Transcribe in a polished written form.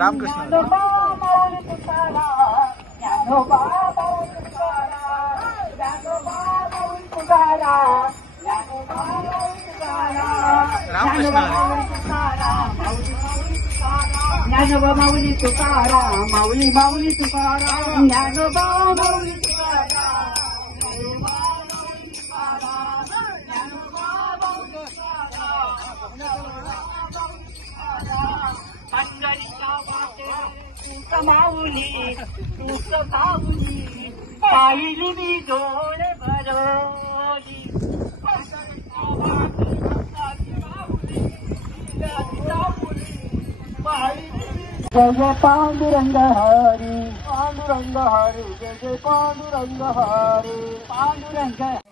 रामकृष्ण ज्ञानोबा माऊली तुकाराम माऊली माऊली तुकाराम ज्ञानोबा माऊली तुकाराम पंढरीच्या वाटेत माऊली तूच माऊली पाहिली मी डोळे भरली जय जय पांडुरंग हरी पांडुरंग हरी जय जय पांडुरंग हरी पांडुरंग